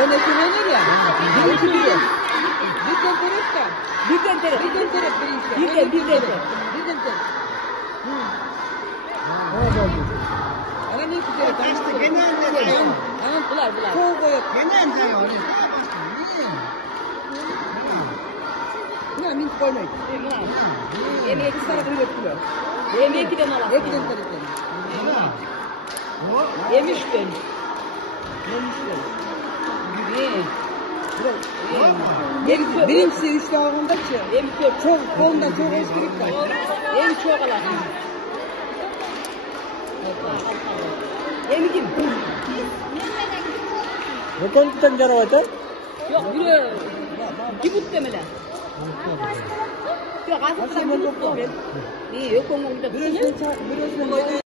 Öyle söylenir ya. Birden terek de. Birden terek. Birden terek birinci. Birden terek. Birden terek. Ana ne güzel. Taştı gene de dayan. Anam Bular. Soğuk koyup. Gene dayan. Ne min koymayın. Yemeğe Bir tarafını götürüyor. Yemeğe giden alalım. Ekiden terekleri. Yemiş ben. Birincisi risk ağında ki. Yemiş yok. Çok kolundan çok eskilik var. Yemiş çok alalım. Yemişim. Ne konuştan canavar? Yok biri. Kibut demeler. Yok aslında kibut. İyi yok onu da. Birazdan